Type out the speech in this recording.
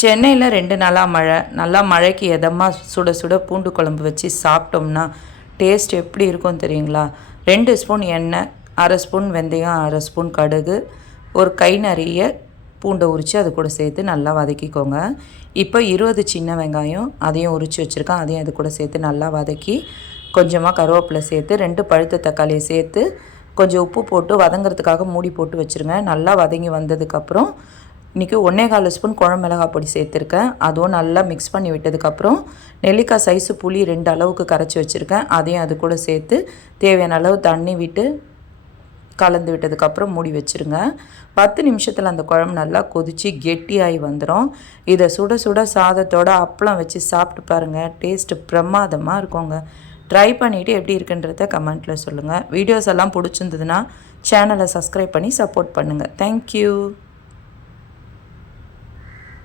சென்னையில் 2 நாளாக மழை. நல்லா மழைக்கு எதமாக சுட சுட பூண்டு குழம்பு வச்சு சாப்பிட்டோம்னா டேஸ்ட் எப்படி இருக்கும் தெரியுங்களா? 2 ஸ்பூன் எண்ணெய், 1/2 ஸ்பூன் வெந்தயம், 1/2 ஸ்பூன் கடுகு, ஒரு கை நிறைய பூண்டை உரித்து அது கூட சேர்த்து நல்லா வதக்கிக்கோங்க. இப்போ 20 சின்ன வெங்காயம் அதையும் உரித்து வச்சுருக்கேன். அதையும் அது கூட சேர்த்து நல்லா வதக்கி கொஞ்சமாக கருவேப்பிலை சேர்த்து 2 பழுத்த தக்காளியை சேர்த்து கொஞ்சம் உப்பு போட்டு வதங்கிறதுக்காக மூடி போட்டு வச்சுருங்க. நல்லா வதங்கி வந்ததுக்கப்புறம் இன்றைக்கி 1/4 ஸ்பூன் குழம்பு மிளகாய் பொடி சேர்த்துருக்கேன். அதுவும் நல்லா மிக்ஸ் பண்ணி விட்டதுக்கப்புறம் நெல்லிக்காய் சைஸு புளி 2 அளவுக்கு கரைச்சி வச்சுருக்கேன். அதையும் அது கூட சேர்த்து தேவையான அளவு தண்ணி விட்டு கலந்து விட்டதுக்கப்புறம் மூடி வச்சுருங்க. 10 நிமிஷத்தில் அந்த குழம்பு நல்லா கொதித்து கெட்டியாகி வந்துடும். இதை சுட சுட சாதத்தோடு அப்பளம் வச்சு சாப்பிட்டு பாருங்கள். டேஸ்ட்டு பிரமாதமாக இருக்குங்க. ட்ரை பண்ணிவிட்டு எப்படி இருக்குன்றத கமெண்ட்டில் சொல்லுங்கள். வீடியோஸ் எல்லாம் பிடிச்சிருந்ததுன்னா சேனலை சப்ஸ்கிரைப் பண்ணி சப்போர்ட் பண்ணுங்கள். தேங்க்யூ.